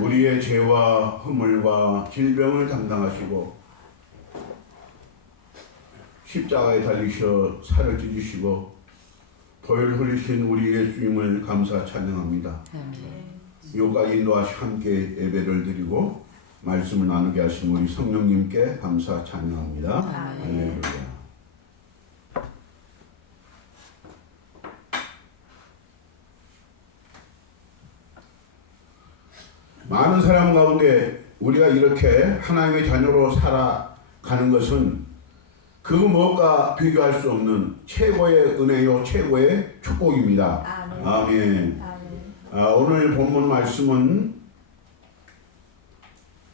우리의 죄와 허물과 질병을 담당하시고 십자가에 달리셔 살을 찢으시고 보혈 흘리신 우리 예수님을 감사 찬양합니다. 여기까지 인도하시 함께 예배를 드리고 말씀을 나누게 하신 우리 성령님께 감사 찬양합니다. 할렐루야. 많은 사람 가운데 우리가 이렇게 하나님의 자녀로 살아가는 것은 그 무엇과 비교할 수 없는 최고의 은혜요 최고의 축복입니다. 아멘. 오늘 본문 말씀은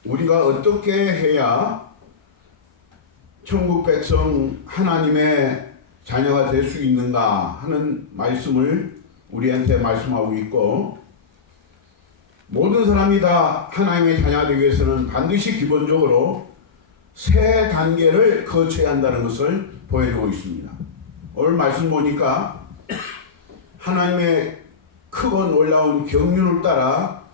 우리가 어떻게 해야 천국 백성 하나님의 자녀가 될 수 있는가 하는 말씀을 우리한테 말씀하고 있고, 모든 사람이 다 하나님의 자녀가 되기 위해서는 반드시 기본적으로 세 단계를 거쳐야 한다는 것을 보여주고 있습니다. 오늘 말씀 보니까 하나님의 크고 놀라운 경륜을 따라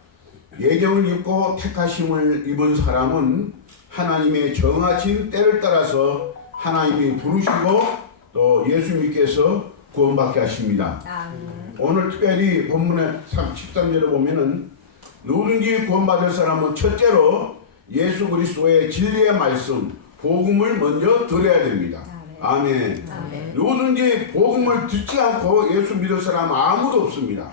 예정을 입고 택하심을 입은 사람은 하나님의 정하신 때를 따라서 하나님이 부르시고 또 예수님께서 구원받게 하십니다. 오늘 특별히 본문의 13절에 보면은 누구든지 구원받을 사람은 첫째로 예수 그리스도의 진리의 말씀, 복음을 먼저 들어야 됩니다. 아멘. 누구든지 복음을 듣지 않고 예수 믿을 사람은 아무도 없습니다.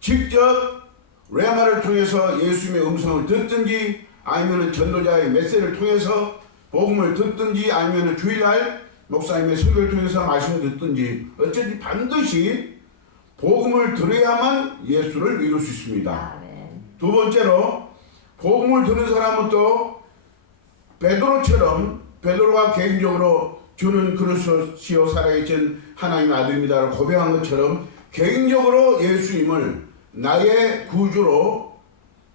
직접 레마를 통해서 예수님의 음성을 듣든지, 아니면 전도자의 메시지를 통해서 복음을 듣든지, 아니면 주일날 목사님의 설교를 통해서 말씀을 듣든지, 어쨌든 반드시 복음을 들어야만 예수를 믿을 수 있습니다. 두 번째로 복음을 듣는 사람은 또 베드로처럼, 베드로가 개인적으로 주는 그리스도시요 살아계신 하나님의 아들입니다라고 고백한 것처럼 개인적으로 예수님을 나의 구주로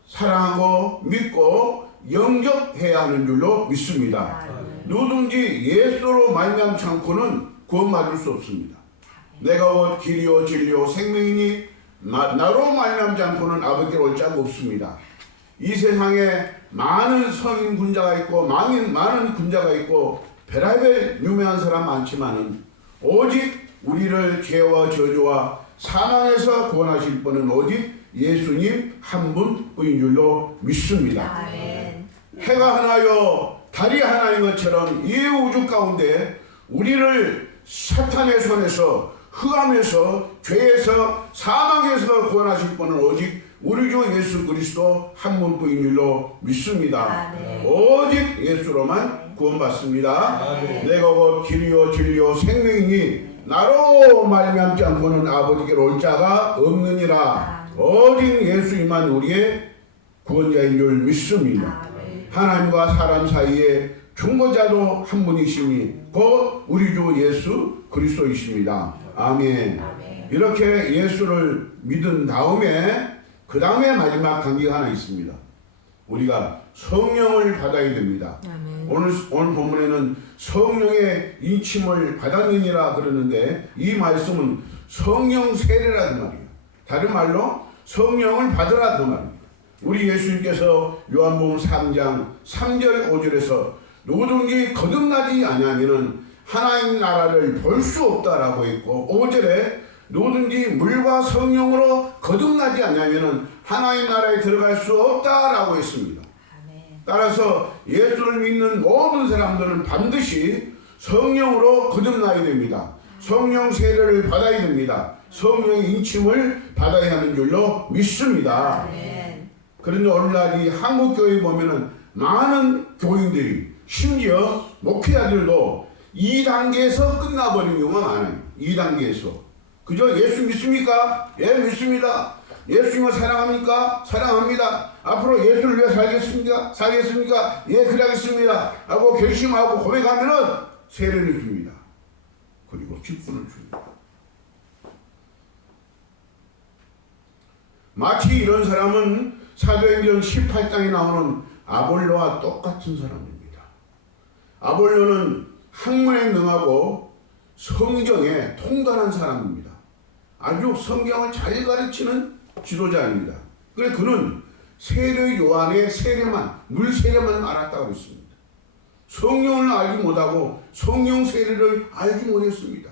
사랑하고 믿고 영접해야 하는 줄로 믿습니다. 누구든지 예수로 말미암지 않고는 구원받을 수 없습니다. 내가 곧 길이요 진리요 생명이니 나로 말미암지 않고는 아버지로 올 자가 없습니다. 이 세상에 많은 성인 군자가 있고 많은 군자가 있고 별의별 유명한 사람 많지만은 오직 우리를 죄와 저주와 사망에서 구원하실 분은 오직 예수님 한 분뿐인 줄로 믿습니다. 해가 하나요 달이 하나인 것처럼 이 우주 가운데 우리를 사탄의 손에서 흑암에서 죄에서 사망에서 구원하실 분은 오직 우리 주 예수 그리스도 한 분뿐인 줄로 믿습니다. 오직 예수로만 구원받습니다. 내가 곧 길이요 진리요 생명이니 나로 말미암지 않고는 아버지께로 올 자가 없느니라. 오직 예수님만 우리의 구원자인 줄 믿습니다. 하나님과 사람 사이에 중보자도 한 분이시니 곧 우리 주 예수 그리스도이십니다. 아멘. 이렇게 예수를 믿은 다음에 그 다음에 마지막 단계가 하나 있습니다. 우리가 성령을 받아야 됩니다. 오늘 본문에는 성령의 인침을 받았느니라 그러는데 이 말씀은 성령 세례라는 말이에요. 다른 말로 성령을 받으라 그 말입니다. 우리 예수님께서 요한복음 3장 3절 5절에서 누구든지 거듭나지 아니하면은 하나님 나라를 볼 수 없다라고 했고, 5절에 누구든지 물과 성령으로 거듭나지 않으면 하나님 나라에 들어갈 수 없다라고 했습니다. 따라서 예수를 믿는 모든 사람들은 반드시 성령으로 거듭나야 됩니다. 성령 세례를 받아야 됩니다. 성령의 인침을 받아야 하는 줄로 믿습니다. 그런데 오늘날 이 한국교회 보면은 많은 교인들이, 심지어 목회자들도 2단계에서 끝나버린 경우가 많아요. 2단계에서 그저 예수 믿습니까? 예, 믿습니다. 예수님을 사랑합니까? 사랑합니다. 앞으로 예수를 위해 살겠습니까? 살겠습니까? 예, 그러겠습니다. 하고 결심하고 고백하면은 세례를 줍니다. 그리고 직분을 줍니다. 마치 이런 사람은 사도행전 18장에 나오는 아볼로와 똑같은 사람입니다. 아볼로는 학문에 능하고 성경에 통달한 사람입니다. 아주 성경을 잘 가르치는 지도자입니다. 그래 그는 세례 요한의 세례만, 물 세례만 알았다고 했습니다. 성령을 알지 못하고 성령 세례를 알지 못했습니다.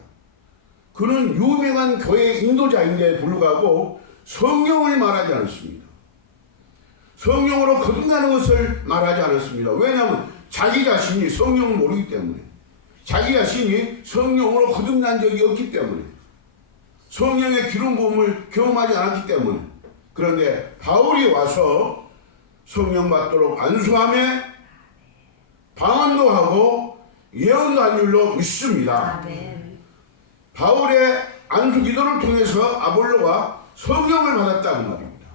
그는 유명한 교회 인도자인데 불구하고 성령을 말하지 않았습니다. 성령으로 거듭나는 것을 말하지 않았습니다. 왜냐하면 자기 자신이 성령을 모르기 때문에, 자기 자신이 성령으로 거듭난 적이 없기 때문에, 성령의 기름 부음을 경험하지 않았기 때문에. 그런데 바울이 와서 성령 받도록 안수하며 방언도 하고 예언도 한 줄로 믿습니다. 바울의 안수 기도를 통해서 아볼로가 성령을 받았다는 말입니다.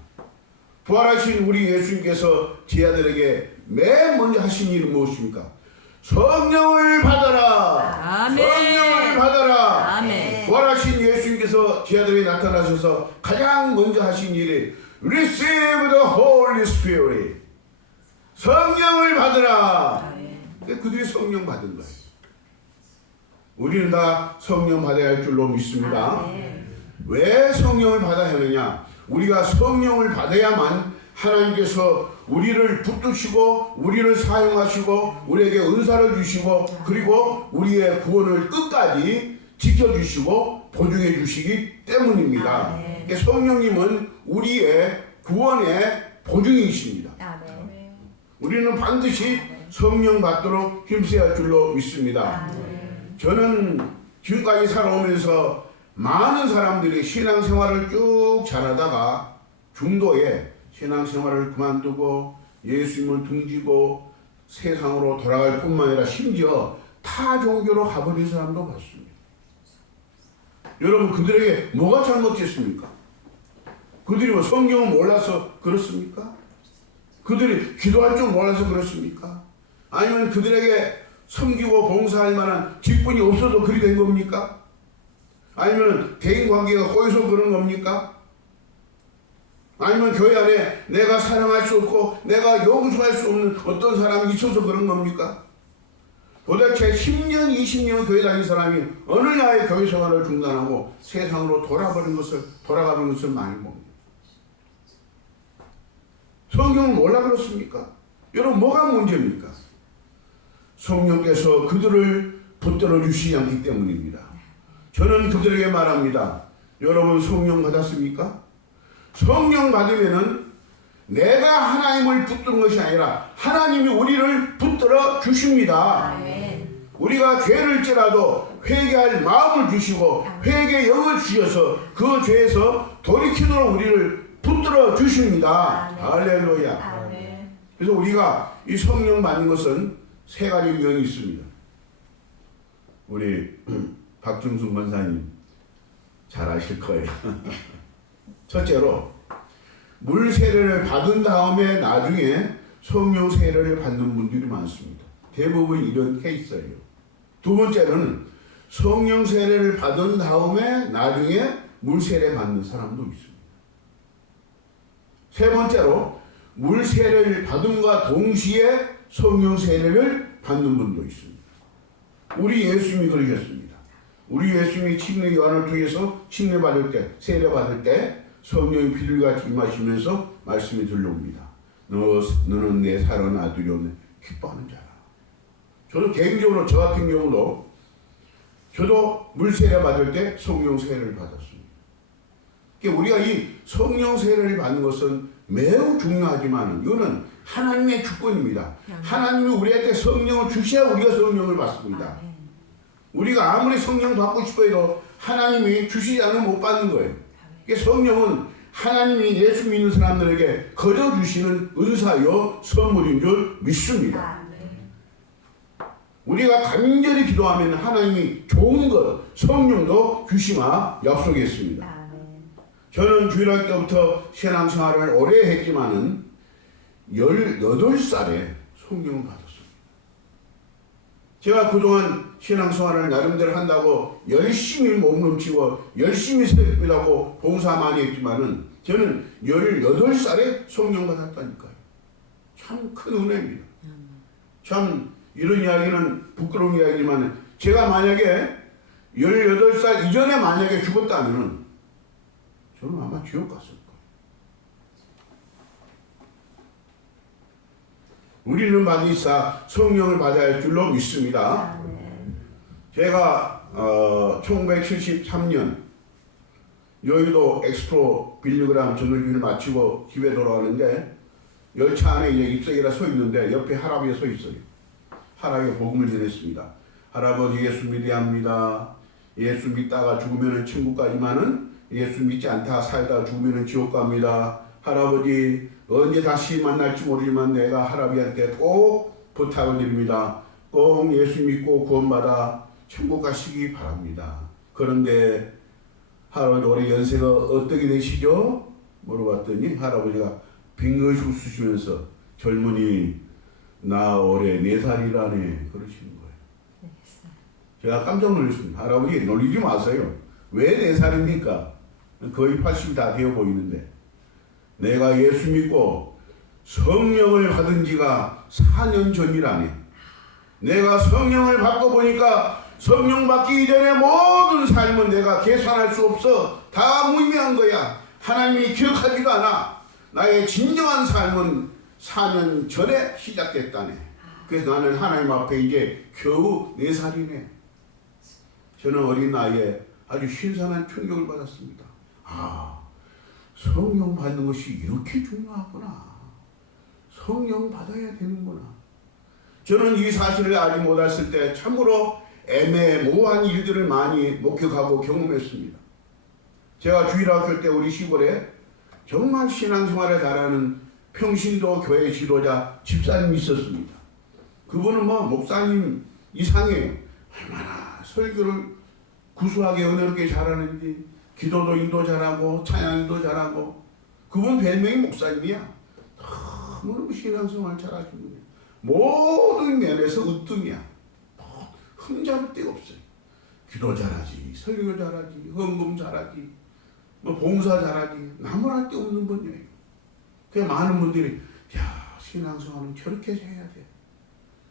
부활하신 우리 예수님께서 제자들에게 맨 먼저 하신 일은 무엇입니까? 성령을 받아라. 아멘. 성령을 받아라. 아멘. 부활하신 예수님께서 제자들에게 나타나셔서 가장 먼저 하신 일이 Receive the Holy Spirit. 성령을 받으라. 그들이 성령 받은 거예요. 우리는 다 성령 받아야 할 줄로 믿습니다. 왜 성령을 받아야 하느냐? 우리가 성령을 받아야만 하나님께서 우리를 붙드시고 우리를 사용하시고 우리에게 은사를 주시고 그리고 우리의 구원을 끝까지 지켜주시고 보증해 주시기 때문입니다. 성령님은 우리의 구원의 보증이십니다. 우리는 반드시 성령 받도록 힘써야 할 줄로 믿습니다. 저는 지금까지 살아오면서 많은 사람들이 신앙생활을 쭉 잘하다가 중도에 신앙생활을 그만두고 예수님을 등지고 세상으로 돌아갈 뿐만 아니라 심지어 타 종교로 가버린 사람도 봤습니다. 여러분, 그들에게 뭐가 잘못됐습니까? 그들이 뭐 성경을 몰라서 그렇습니까? 그들이 기도할 줄 몰라서 그렇습니까? 아니면 그들에게 섬기고 봉사할 만한 직분이 없어서 그리 된 겁니까? 아니면 대인관계가 꼬여서 그런 겁니까? 아니면 교회 안에 내가 사랑할 수 없고 내가 용서할 수 없는 어떤 사람이 있어서 그런 겁니까? 도대체 10년, 20년 교회 다닌 사람이 어느 날에 교회 생활을 중단하고 세상으로 돌아가는 것을 많이 봅니다. 성경을 몰라 그렇습니까? 여러분, 뭐가 문제입니까? 성령께서 그들을 붙들어 주시지 않기 때문입니다. 저는 그들에게 말합니다. 여러분, 성령 받았습니까? 성령 받으면은 내가 하나님을 붙드는 것이 아니라 하나님이 우리를 붙들어 주십니다. 우리가 죄를 찌라도 회개할 마음을 주시고 회개 영을 주셔서 그 죄에서 돌이키도록 우리를 붙들어 주십니다. 할렐루야. 그래서 우리가 이 성령 받는 것은 세 가지 유형이 있습니다. 우리 박중순 권사님 잘 아실 거예요. 첫째로 물 세례를 받은 다음에 나중에 성령 세례를 받는 분들이 많습니다. 대부분 이런 케이스예요. 두 번째로는 성령 세례를 받은 다음에 나중에 물 세례 받는 사람도 있습니다. 세 번째로 물 세례를 받음과 동시에 성령 세례를 받는 분도 있습니다. 우리 예수님이 그러셨습니다. 우리 예수님이 침례 요한을 통해서 침례 받을 때, 세례 받을 때 성령이 비둘기같이 임하시면서 말씀이 들려옵니다. 너는 내 사랑하는 아들이요 기뻐하는 자라. 저도 개인적으로 저 같은 경우도 저도 물 세례 받을 때 성령 세례를 받았습니다. 그러니까 우리가 이 성령 세례를 받는 것은 매우 중요하지만 이거는 하나님의 주권입니다. 하나님이 우리한테 성령을 주셔야 우리가 성령을 받습니다. 우리가 아무리 성령 받고 싶어 해도 하나님이 주시지 않으면 못 받는 거예요. 그러니까 성령은 하나님이 예수 믿는 사람들에게 거저주시는 은사요 선물인 줄 믿습니다. 우리가 간절히 기도하면 하나님이 좋은 것, 성령도 주시마 약속했습니다. 저는 주일학 때부터 신앙생활을 오래 했지만은 18살에 성령을 받았습니다. 제가 그동안 신앙생활을 나름대로 한다고 열심히 몸넘치고 열심히 새벽기도하고 봉사 많이 했지만은 저는 18살에 성령 받았다니까요. 참 큰 은혜입니다. 참 이런 이야기는 부끄러운 이야기지만 제가 만약에 18살 이전에 만약에 죽었다면 저는 아마 지옥 갔을 거예요. 우리는 반드시 성령을 받아야 할 줄로 믿습니다. 제가 1973년 여의도 엑스포 빌리그람 전월기를 마치고 집에 돌아가는데 열차 안에 이제 입석이라 서 있는데 옆에 할아버지가 서 있어요. 할아버지가 복음을 전했습니다. 할아버지 예수 믿어야 합니다. 예수 믿다가 죽으면 천국 가지만은 예수 믿지 않다 살다가 죽으면 지옥 갑니다. 할아버지 언제 다시 만날지 모르지만 내가 할아버지한테 꼭 부탁을 드립니다. 꼭 예수 믿고 구원받아 천국 가시기 바랍니다. 그런데 할아버지 올해 연세가 어떻게 되시죠? 물어봤더니 할아버지가 빙긋이 웃으시면서 젊은이 나 올해 4살이라네 그러시는 거예요. 제가 깜짝 놀랐습니다. 할아버지 놀리지 마세요. 왜 4살입니까? 거의 80이 다 되어 보이는데 내가 예수 믿고 성령을 받은 지가 4년 전이라네. 내가 성령을 받고 보니까 성령 받기 이전에 모든 삶은 내가 계산할 수 없어. 다 무의미한 거야. 하나님이 기억하지도 않아. 나의 진정한 삶은 4년 전에 시작됐다네. 그래서 나는 하나님 앞에 이제 겨우 4살이네. 저는 어린 나이에 아주 신선한 충격을 받았습니다. 아, 성령 받는 것이 이렇게 중요하구나. 성령 받아야 되는구나. 저는 이 사실을 알지 못했을 때 참으로 애매모호한 일들을 많이 목격하고 경험했습니다. 제가 주일학교 때 우리 시골에 정말 신앙생활에 잘하는 평신도 교회 지도자 집사님이 있었습니다. 그분은 목사님 이상이에요. 얼마나 설교를 구수하게 은혜롭게 잘하는지, 기도도 인도 잘하고 찬양도 잘하고. 그분 별명이 목사님이야. 너무너무 신앙생활 잘하시는 분이야. 모든 면에서 으뜸이야. 흠잡을 데가 없어요. 기도 잘하지, 설교 잘하지, 헌금 잘하지, 봉사 잘하지. 나무랄 데 없는 분이에요. 그래서 많은 분들이 야, 신앙생활은 저렇게 해야 돼.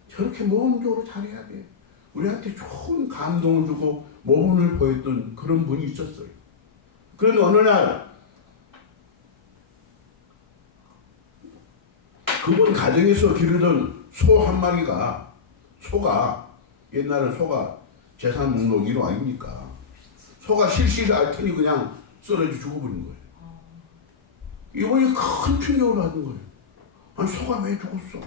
저렇게 모험적으로 잘해야 돼. 우리한테 좋은 감동을 주고 모범을 보였던 그런 분이 있었어요. 그런데 어느 날 그분 가정에서 기르던 소 한 마리가 옛날에 소가 재산 목록 1호 아닙니까? 소가 실실 앓더니 그냥 쓰러져 죽어버린 거예요. 이분이 큰 충격을 받은 거예요. 아니 소가 왜 죽었어?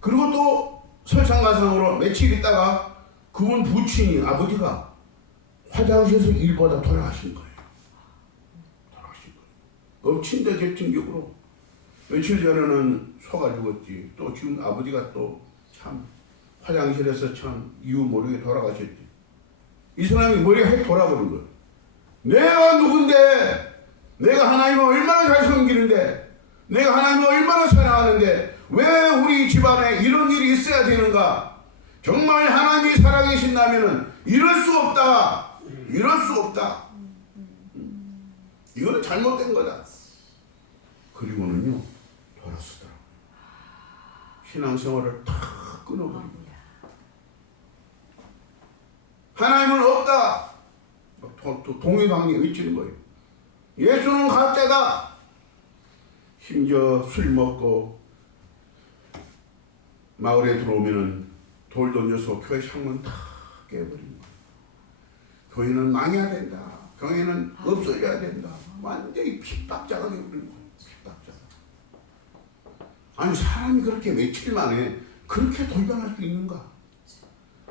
그리고 또 설상가상으로 며칠 있다가 그분 부친이 아버지가 화장실에서 일보다 돌아가신 거예요. 엎친 데 덮친 격으로. 며칠 전에는 소가 죽었지. 또 지금 아버지가 또 참 화장실에서 참 이유 모르게 돌아가셨지. 이 사람이 머리가 확 돌아버린 거예요. 내가 누군데, 내가 하나님을 얼마나 잘 섬기는데, 내가 하나님을 얼마나 사랑하는데 왜 우리 집안에 이런 일이 있어야 되는가? 정말 하나님이 살아계신다면 이럴 수 없다. 이럴 수 없다. 이거는 잘못된 거다. 그리고는요 돌아서더라고요. 신앙생활을 다 끊어버린 거예요. 하나님은 없다. 동의방이 외치는 거예요. 예수는 가짜다. 심지어 술 먹고 마을에 들어오면은 돌 던져서 교회 창문 다 깨버린 거예요. 교회는 망해야 된다. 교회는 없어져야 된다. 완전히 핍박자가 되어버린 거예요. 핍박자가. 아니 사람이 그렇게 며칠 만에 그렇게 돌변할 수 있는가?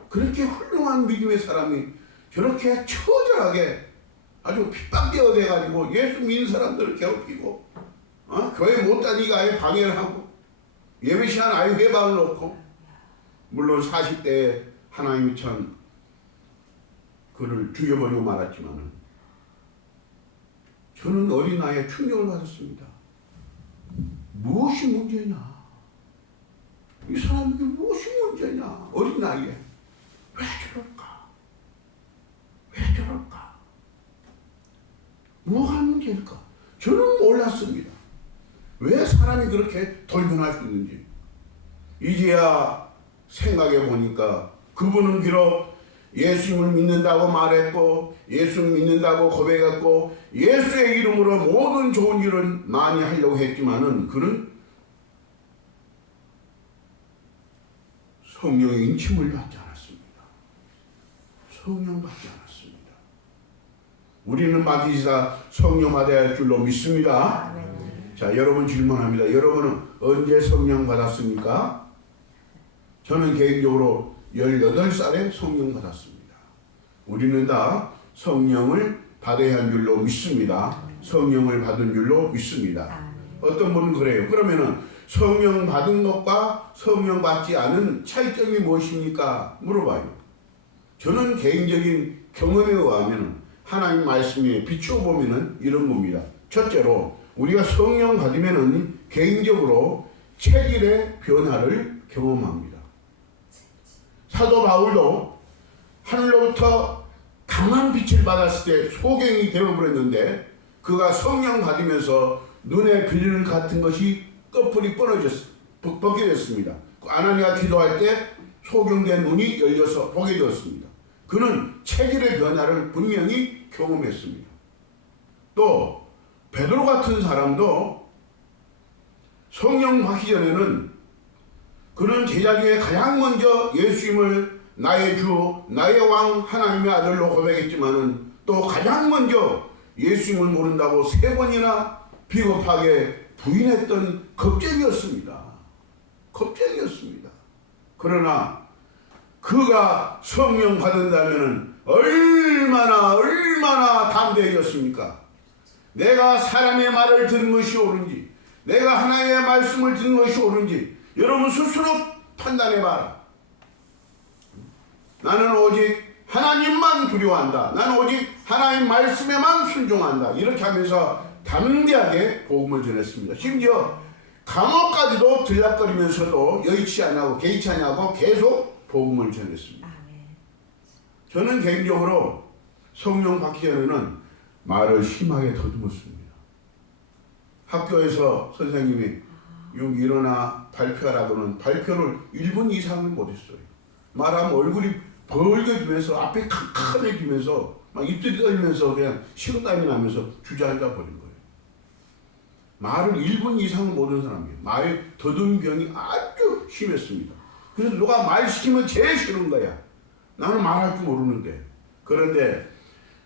그렇게 훌륭한 믿음의 사람이 저렇게 처절하게 아주 핍박되어 돼가지고 예수 믿는 사람들을 괴롭히고 교회 못 다니게 아예 방해를 하고 예배 시간 아예 회방을 놓고. 물론 40대에 하나님이 참 그를 죽여버리고 말았지만은 저는 어린 나이에 충격을 받았습니다. 무엇이 문제냐? 이 사람에게 무엇이 문제냐? 어린 나이에 왜 저럴까? 왜 저럴까? 뭐가 문제일까? 저는 몰랐습니다. 왜 사람이 그렇게 돌변할 수 있는지. 이제야 생각해 보니까 그분은 비록 예수님을 믿는다고 말했고 예수를 믿는다고 고백했고 예수의 이름으로 모든 좋은 일을 많이 하려고 했지만은 그는 성령의 인침을 받지 않았습니다. 성령 받지 않았습니다. 우리는 받으시다 성령 받아야 할 줄로 믿습니다. 자, 여러분 질문합니다. 여러분은 언제 성령 받았습니까? 저는 개인적으로 18살에 성령 받았습니다. 우리는 다 성령을 받아야 할 줄로 믿습니다. 성령을 받은 줄로 믿습니다. 어떤 분은 그래요. 그러면은 성령 받은 것과 성령 받지 않은 차이점이 무엇입니까? 물어봐요. 저는 개인적인 경험에 의하면 하나님 말씀에 비추어 보면은 이런 겁니다. 첫째로 우리가 성령 받으면은 개인적으로 체질의 변화를 경험합니다. 사도 바울도 하늘로부터 강한 빛을 받았을 때 소경이 되어버렸는데 그가 성령 받으면서 눈에 비늘 같은 것이 꺼풀이 벗겨졌습니다. 아나니가 기도할 때 소경된 눈이 열려서 보게 되었습니다. 그는 체질의 변화를 분명히 경험했습니다. 또 베드로 같은 사람도 성령 받기 전에는 그는 제자 중에 가장 먼저 예수님을 나의 주, 나의 왕, 하나님의 아들로 고백했지만은 또 가장 먼저 예수님을 모른다고 3번이나 비겁하게 부인했던 겁쟁이였습니다. 겁쟁이였습니다. 그러나 그가 성령 받은다면 얼마나 담대해졌습니까? 내가 사람의 말을 듣는 것이 옳은지, 내가 하나님의 말씀을 듣는 것이 옳은지 여러분 스스로 판단해봐라. 나는 오직 하나님만 두려워한다. 나는 오직 하나님 말씀에만 순종한다. 이렇게 하면서 담대하게 복음을 전했습니다. 심지어 감옥까지도 들락거리면서도 여의치 않고 개의치 않고 계속 복음을 전했습니다. 저는 개인적으로 성령 받기 전에는 말을 심하게 더듬었습니다. 학교에서 선생님이 여기 일어나 발표하라고는 발표를 1분 이상을 못했어요. 말하면 얼굴이 벌개지면서 앞에 캄캄해지면서 막 입술이 떨리면서 그냥 식은땀이 나면서 주저앉아 버린 거예요. 말을 1분 이상을 못한 사람이에요. 말 더듬병이 아주 심했습니다. 그래서 누가 말 시키면 제일 싫은 거야. 나는 말할 줄 모르는데. 그런데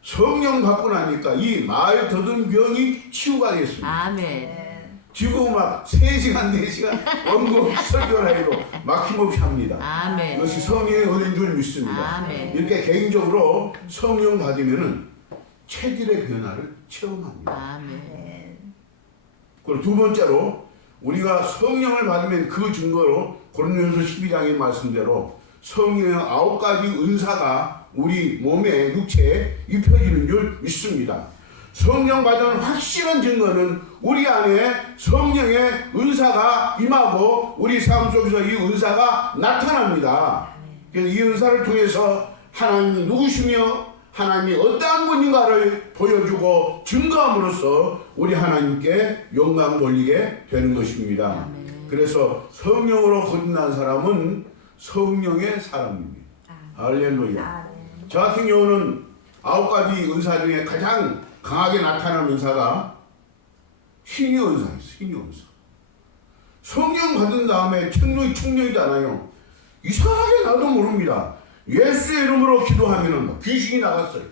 성령 받고 나니까 이 말 더듬병이 치유가 됐습니다. 아멘. 지금 막 3시간, 4시간 원고 설교를 해도 막힘없이 합니다. 아멘. 이것이 성령의 은혜인 줄 믿습니다. 아멘. 이렇게 개인적으로 성령 받으면은 체질의 변화를 체험합니다. 아멘. 그리고 두 번째로 우리가 성령을 받으면 그 증거로 고린도전서 12장의 말씀대로 성령의 9가지 은사가 우리 몸에 육체에 입혀지는 줄 믿습니다. 성령 받은 확실한 증거는 우리 안에 성령의 은사가 임하고 우리 삶 속에서 이 은사가 나타납니다. 그래서 이 은사를 통해서 하나님이 누구시며 하나님이 어떠한 분인가를 보여주고 증거함으로써 우리 하나님께 영광 돌리게 되는 것입니다. 그래서 성령으로 거듭난 사람은 성령의 사람입니다. 할렐루야. 저 같은 경우는 9가지 은사 중에 가장 강하게 나타나는 은사가 신의 은사예요. 신의 은사. 성령 받은 다음에 청년이잖아요. 이상하게 나도 모릅니다. 예수의 이름으로 기도하면은 귀신이 나갔어요.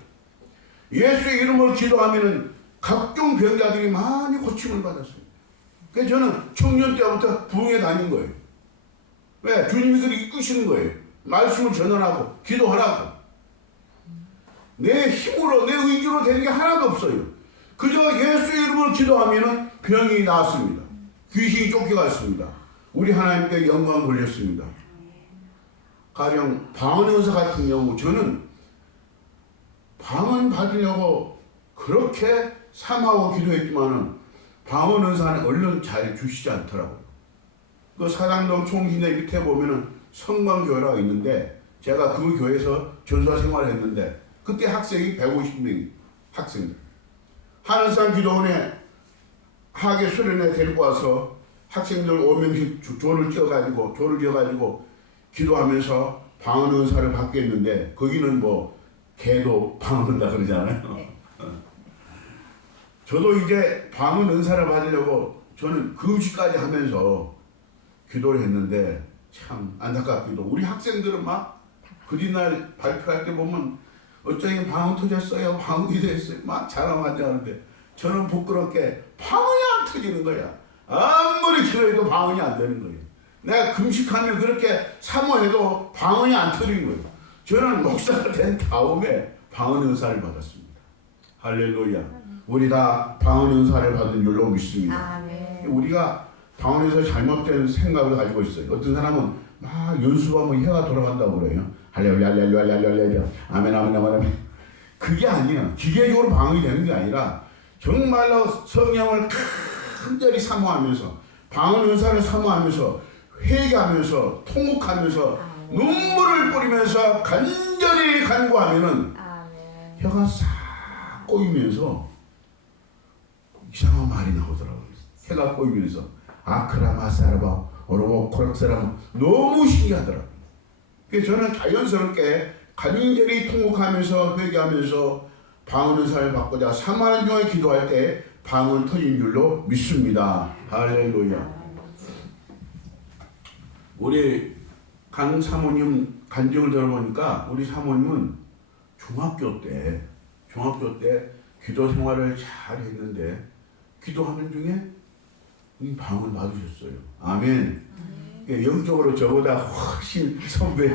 예수의 이름으로 기도하면은 각종 병자들이 많이 고침을 받았어요. 그래서 저는 청년 때부터 부흥에 다닌 거예요. 왜? 주님이 그렇게 이끄시는 거예요. 말씀을 전하라고, 기도하라고. 내 힘으로, 내 의지로 되는 게 하나도 없어요. 그저 예수의 이름으로 기도하면은 병이 나았습니다. 귀신이 쫓겨갔습니다. 우리 하나님께 영광 돌렸습니다. 가령 방언 은사 같은 경우 저는 방언 받으려고 그렇게 삼하고 기도했지만은 방언 은사는 얼른 잘 주시지 않더라고요. 그 사당동 총신대 밑에 보면은 성광교회라고 있는데 제가 그 교회에서 전사 생활을 했는데 그때 학생이 150명이 학생들. 하늘산 기도원에 하계 수련회 데리고 와서 학생들 5명씩 조를 지어가지고 기도하면서 방언 은사를 받게 했는데 거기는 뭐 개도 방언한다 그러잖아요. 저도 이제 방언 은사를 받으려고 저는 금식까지 하면서 기도를 했는데 참 안타깝게도 우리 학생들은 막 그린날 발표할 때 보면 어쩌니 방언 터졌어요, 방언이 됐어요, 막 자랑하지 않는데 저는 부끄럽게 방언이 안 터지는 거야. 아무리 기도해도 방언이 안 되는 거예요. 내가 금식하면 그렇게 사모해도 방언이 안 터지는 거예요. 저는 목사가 된 다음에 방언 은사를 받았습니다. 할렐루야. 우리 다 방언 은사를 받은 줄로 믿습니다. 우리가 방언에서 잘못된 생각을 가지고 있어요. 어떤 사람은 막 연습하면 혀가 돌아간다고 그래요. 할렐루야, 할렐루야, 할렐루야, 아멘, 아멘, 아멘. 그게 아니야. 기계적으로 방언이 되는 게 아니라 정말로 성령을 간절히 사모하면서 방언 은사를 사모하면서 회개하면서 통곡하면서 눈물을 뿌리면서 간절히 간구하면은 혀가 싹 꼬이면서 이상한 말이 나오더라고요. 혀가 꼬이면서 아크라마사라바 오로모코락사라바 너무 신기하더라고요. 그래서 저는 자연스럽게 간절히 통곡하면서 회개하면서 방언 은사를 받고자 3만 중에 기도할 때 방언 터진 줄로 믿습니다. 할렐루야. 우리 강 사모님 간증을 들어보니까 우리 사모님은 중학교 때 기도 생활을 잘 했는데 기도하는 중에 방언 받으셨어요. 아멘. 영적으로 저보다 훨씬 선배.